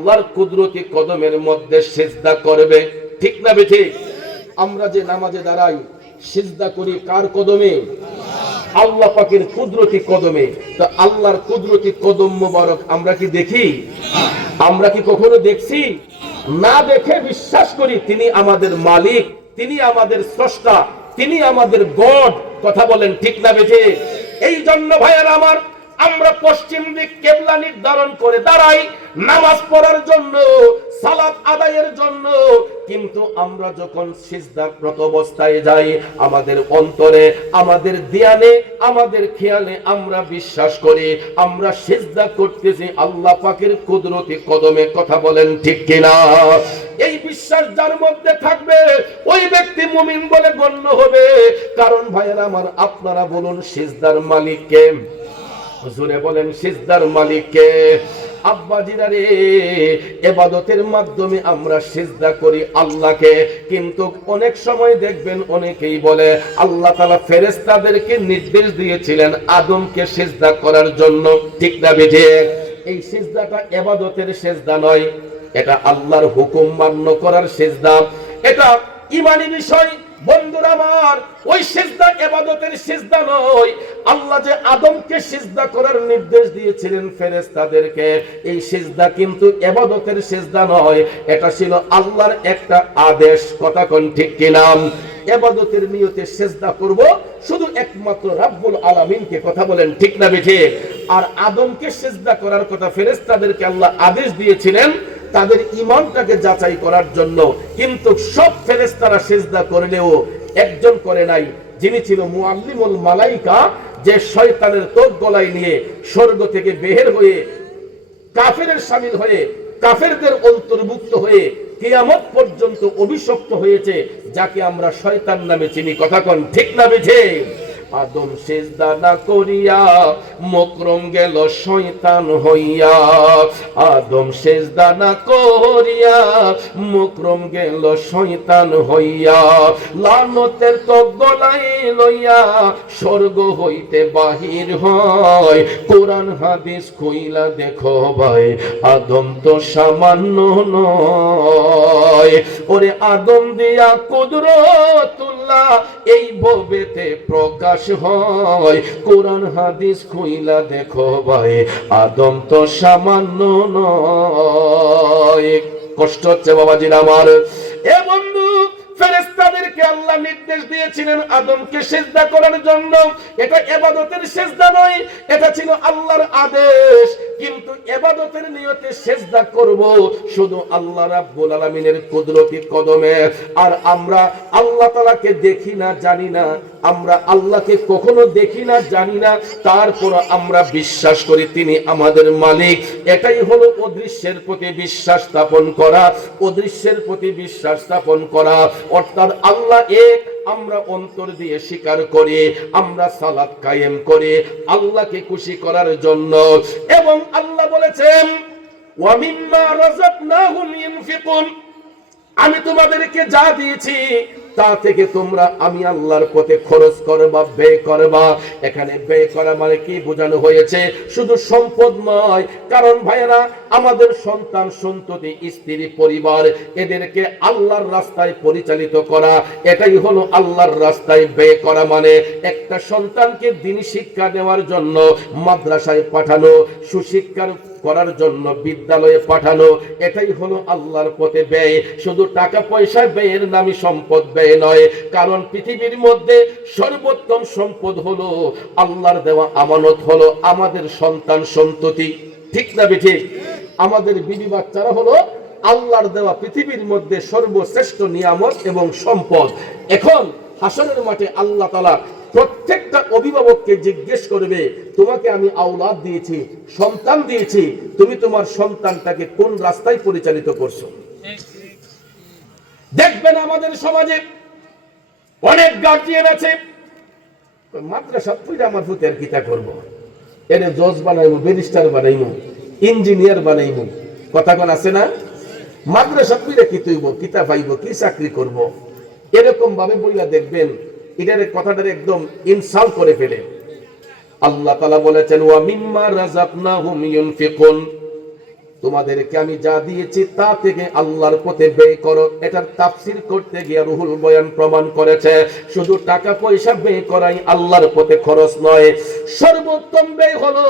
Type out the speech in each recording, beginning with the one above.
আল্লাহর কুদরতি কদমের মধ্যে সিজদা করবে। ঠিক না বেঠিক? আমরা যে নামাজে দাঁড়াই সিজদা করি কার কদমে? আল্লাহ পাকের কুদরতি কদমে। তো আল্লাহর কুদরতি কদম মোবারক আমরা কি দেখি? আমরা কি কখনো দেখছি? না দেখে বিশ্বাস করি তিনি আমাদের মালিক, তিনি আমাদের স্রষ্টা, তিনি আমাদের গড। কথা বলেন ঠিক না বেঠে? এই জন্য ভাইয়েরা আমার, আমরা পশ্চিম দিক কেবলা নির্ধারণ করে দাঁড়াই নামাজ পড়ার জন্য, সালাত আদায়ের জন্য, কিন্তু আমরা যখন সিজদারত অবস্থায় যাই আমাদের অন্তরে, আমাদের ধ্যানে, আমাদের খেয়ালে আমরা বিশ্বাস করি আমরা সিজদা করতেছি আল্লাহ পাকের কুদরতি কদমে। কথা বলেন ঠিক কিনা? এই বিশ্বাস যার মধ্যে থাকবে ওই ব্যক্তি মুমিন বলে গণ্য হবে। কারণ ভাইয়েরা আমার, আপনারা বলুন সিজদার মালিক কে? হুজুরে বলেন সিজদার মালিক কে? আব্বাজিরা রে, ইবাদতের মাধ্যমে আমরা সিজদা করি আল্লাহকে, কিন্তু অনেক সময় দেখবেন অনেকেই বলে আল্লাহ তাআলা ফেরেশতাদেরকে নির্দেশ দিয়েছিলেন আদমকে সিজদা করার জন্য। ঠিক না বেঠিক? এই সিজদাটা ইবাদতের সিজদা নয়, এটা আল্লাহর হুকুম মান্য করার সিজদা। এটা ঈমানি বিষয়। বন্ধুরা আমার, ওই সিজদা ইবাদতের সিজদা নয়। আল্লাহ যে আদমকে সিজদা করার নির্দেশ দিয়েছিলেন ফেরেশতাদেরকে, এই সিজদা কিন্তু ইবাদতের সিজদা নয়, এটা ছিল আল্লাহর একটা আদেশ। কথা কোন ঠিক কিনা? ইবাদতের নিয়তে সিজদা করব শুধু একমাত্র রাব্বুল আলামিনকে। কথা বলেন ঠিক না বেঠিক? আর আদমকে সিজদা করার কথা ফেরেশতাদেরকে আল্লাহ আদেশ দিয়েছিলেন তাদের ঈমানটাকে যাচাই করার জন্য। কিন্তু সব ফেরেশতারা সিজদা করলেও একজন করে নাই, যিনি ছিল মুআল্লিমুল মালাইকা, যে শয়তানের তোক গলায় নিয়ে স্বর্গ থেকে বের হয়ে কাফেরের শামিল হয়ে কাফেরদের অন্তর্ভুক্ত হয়ে কিয়ামত পর্যন্ত অভিশপ্ত হয়েছে, যাকে আমরা শয়তান নামে চিনি। কথা কোন ঠিক না বেঠিক? আদম সিজদা না করিয়া মকরম গেল শয়তান হইয়া। আদম সিজদা না করিয়া মকরম গেল শয়তান হইয়া। লানতের তক গলায় লইয়া স্বর্গ হইতে বাহির হয়। কোরআন হাদিস কইলা দেখো ভাই, আদম তো সামান্য নয়। ওরে আদম দিয়া কুদরতুল্লাহ এই ভবেতে প্রকাশ হয়। কোরআন হাদিস কইলা দেখো ভাই, আদম তো সামান্য নয়। কষ্ট হচ্ছে বাবাজির আমার? এ বন্ধু, ফেরেশতাদেরকে আল্লাহ নির্দেশ দিয়েছিলেন আদমকে সিজদা করার জন্য। এটা ইবাদতের সিজদা নয়, এটা ছিল আল্লাহর আদেশ। কিন্তু ইবাদতের নিয়তে সিজদা করব শুধু আল্লাহ রাব্বুল আলামিনের কুদরতি কদমে। আর আমরা আল্লাহ তাআলাকে দেখি না, জানি না, আমরা আল্লাহকে কখনো দেখি না, জানি না, তারপর আমরা বিশ্বাস করি তিনি আমাদের মালিক। এটাই হলো অদৃশ্যের প্রতি বিশ্বাস স্থাপন করা। অদৃশ্যের প্রতি বিশ্বাস স্থাপন করা অর্থাৎ আল্লাহ এক, আমরা অন্তর দিয়ে স্বীকার করি। আমরা সালাত কায়েম করি আল্লাহকে খুশি করার জন্য। এবং আল্লাহ বলেছেন ওয়া মিম্মা রাযাকনাহুম ইউনফিকুন, আমি তোমাদেরকে যা দিয়েছি তা থেকে তোমরা আমি আল্লাহর পথে খরচ করবা, ব্যয় করবা। এখানে ব্যয় করা মানে কি বোঝানো হয়েছে? শুধু সম্পদ নয়। কারণ ভাইয়েরা, আমাদের সন্তান সন্ততি, স্ত্রী, পরিবার, এদেরকে আল্লাহর রাস্তায় পরিচালিত করা, এটাই হলো আল্লাহর রাস্তায় ব্যয় করা। মানে একটা সন্তানকে দ্বীনি শিক্ষা দেওয়ার জন্য মাদ্রাসায় পাঠানো, সুশিক্ষার করার জন্য বিদ্যালয়ে পাঠানো, এটাই হলো আল্লাহর পথে ব্যয়। শুধু টাকা পয়সা ব্যয়ের নামই সম্পদ ব্যয় নয়। কারণ পৃথিবীর মধ্যে সর্বোত্তম সম্পদ হলো আল্লাহর দেওয়া আমানত, হলো আমাদের সন্তান সন্ততি। ঠিক না বেঠিক? আমাদের বিবি বাচ্চারা হলো আল্লাহর দেওয়া পৃথিবীর মধ্যে সর্বশ্রেষ্ঠ নিয়ামত এবং সম্পদ। এখন হাসরের মাঠে আল্লাহ তাআলা প্রত্যেকটা অভিভাবককে জিজ্ঞেস করবে, তোমাকে আমি আওলাদ দিয়েছি, সন্তান দিয়েছি, তুমি তোমার সন্তানটাকে কোন রাস্তায় পরিচালিত করছো? দেখবেন আমাদের সমাজে অনেক গার্জিয়ান আছে, মাদ্রাসা পড়ে আমার পুতে আর কিতা করব, এনে জজ বানাইমু, ব্যারিস্টার বানাইমু, ইঞ্জিনিয়ার বানাইমু। কথা কোন আছে না? মাদ্রাসা পড়ে কি তুইব, কিতা পাইব, কি চাকরি করব, এরকম ভাবে বইলা দেখবেন এটার কথাটার একদম ইনসাল্ট করে ফেলে। আল্লাহ তাআলা বলেছেন ওয়া মিম্মা রাযাকনাহুম ইউনফিকুন, তোমাদেরকে আমি যা দিয়েছি তা থেকে আল্লাহর পথে ব্যয় করো। এটার তাফসীর করতে গিয়ে রুহুল বয়ান প্রমাণ করেছে শুধু টাকা পয়সা ব্যয় করাই আল্লাহর পথে খরচ নয়, সর্বোত্তম ব্যয় হলো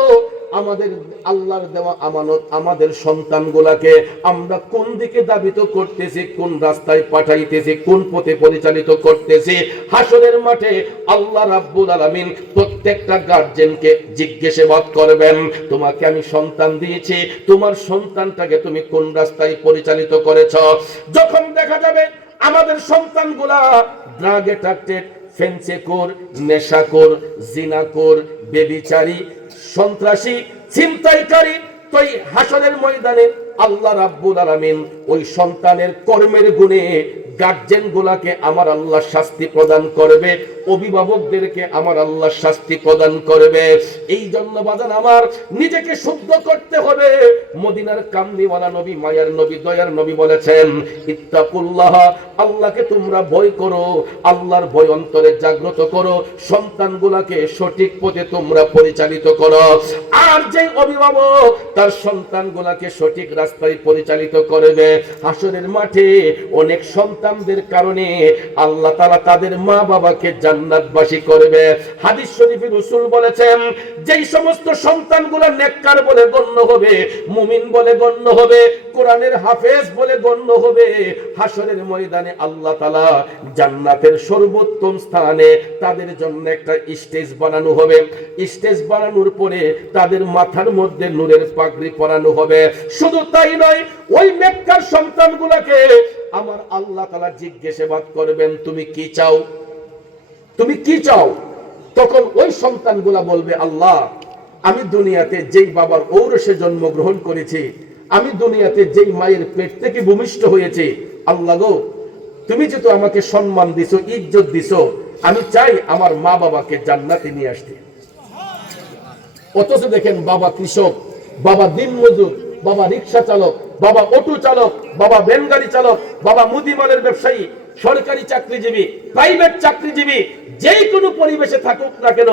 আমাদের আল্লাহর দেওয়া আমানত, আমাদের সন্তানগুলাকে আমরা কোন দিকে ধাবিত করতেছি, কোন রাস্তায় পাঠাইতেছি, কোন পথে পরিচালিত করতেছি। হাসরের মাঠে আল্লাহ রাব্বুল আলামিন প্রত্যেকটা গার্জেনকে জিজ্ঞাসাবাদ করবেন, তোমাকে আমি সন্তান দিয়েছি, তোমার সন্তানটাকে তুমি কোন রাস্তায় পরিচালিত করেছ। যখন দেখা যাবে আমাদের সন্তানগুলা ড্রাগ অ্যাডিক্টেড, ফেন্সেকোর, নেশাকোর, জিনাকোর, বেবিচারী, সন্ত্রাসী, ছিনতাইকারী, তো এই হাসরের ময়দানে আল্লাহ রাব্বুল আলামিন ওই সন্তানের কর্মের গুণে গার্জেন গুলাকে আমার আল্লাহ শাস্তি প্রদান করবে, অভিভাবকদেরকে আমার আল্লাহ শাস্তি প্রদান করবে। এই জন্য বাজান আমার নিজেকে শুদ্ধ করতে হবে। মদিনার কামলিওয়ালা নবী, মায়ার নবী, দয়ার নবী বলেছেন, ইত্তাকুল্লাহ, আল্লাহকে তোমরা ভয় করো, আল্লাহর ভয় অন্তরে জাগ্রত করো, সন্তানগুলাকে সঠিক পথে তোমরা পরিচালিত করো। আর যে অভিভাবক তার সন্তানগুলাকে সঠিক রাস্তায় পরিচালিত করবে, হাসরের মাঠে অনেক সন্তানদের কারণে আল্লাহ তাআলা তাদের মা বাবাকে জান্নাতবাসী করবে। হাদিস শরীফে রাসূল বলেছেন, যেই সমস্ত সন্তানগুলো নেককার বলে গণ্য হবে, মুমিন বলে গণ্য হবে, কোরআনের হাফেজ বলে গণ্য হবে, হাসরের ময়দানে আল্লাহ তাআলা জান্নাতের সর্বোত্তম স্থানে তাদের জন্য একটা স্টেজ বানানো হবে। স্টেজ বানানোর পরে তাদের মাথার মধ্যে নূরের পাগড়ি পরানো হবে। শুধু তাই নয়, ওই নেককার সন্তানগুলোকে আমার আল্লাহ তাআলা জিজ্ঞাসাবাদ করবেন, তুমি কি চাও, তুমি কি চাও? তখন ওই সন্তানগুলা বলবে, আল্লাহ, আমি দুনিয়াতে যেই বাবার ঔরসে জন্মগ্রহণ করেছি, আমি দুনিয়াতে যেই মায়ের পেট থেকে ভূমিষ্ঠ হয়েছে, আল্লাহ গো, তুমি যেহেতু আমাকে সম্মান দিছো, ইজ্জত দিছো, আমি চাই আমার মা বাবাকে জান্নাতে নিয়ে আসতে। অথচ দেখেন, বাবা কৃষক, বাবা দিনমজুর, বাবা রিক্সা চালক, বাবা অটো চালক, বাবা ভ্যান গাড়ি চালক, বাবা মুদিমালের ব্যবসায়ী, সরকারি চাকরিজীবী, প্রাইভেট চাকরিজীবী, যেই কোনো পরিবেশে থাকুক না কেন,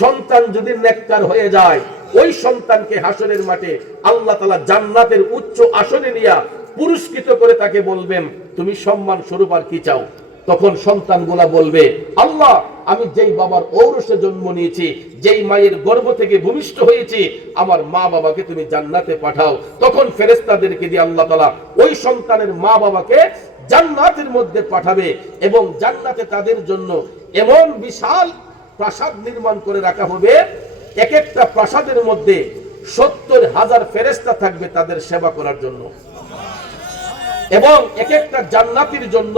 সন্তান যদি নেককার হয়ে যায়, ওই সন্তানকে হাসরের মাঠে আল্লাহ তাআলা জান্নাতের উচ্চ আসনে নিয়ে পুরস্কৃত করে তাকে বলবেন, তুমি সম্মান স্বরূপ আর কি চাও? তখন সন্তানগুলা বলবে, আল্লাহ, আমি যেই বাবার ঔরসে জন্ম নিয়েছি, যেই মায়ের গর্ভ থেকে ভূমিষ্ঠ হয়েছি, আমার মা বাবাকে তুমি জান্নাতে পাঠাও। তখন ফেরেশতাদেরকে দিয়ে আল্লাহ তাআলা ওই সন্তানের মা বাবাকে জান্নাতের মধ্যে পাঠাবে এবং জান্নাতে তাদের জন্য এমন বিশাল প্রাসাদ নির্মাণ করে রাখা হবে, এক একটা প্রাসাদের মধ্যে 70,000 ফেরেশতা থাকবে তাদের সেবা করার জন্য, এবং এক একটা জান্নাতীর জন্য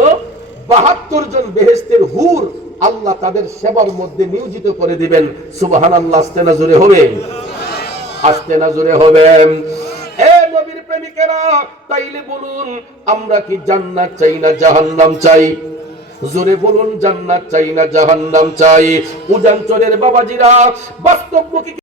72 জন বেহেশতের হুর আল্লাহ তাদের সেবার মধ্যে নিয়োজিত করে দিবেন। সুবহানাল্লাহ। আস্তে না জোরে হবে? আস্তে না জোরে হবে? এ নবীর প্রেমিকেরা, তাইলে বলুন, আমরা কি জান্নাত চাই না জাহান্নাম চাই? জোরে বলুন, জান্নাত চাই না জাহান্নাম চাই? উজানচরের বাবাজিরা, বাস্তবমুখী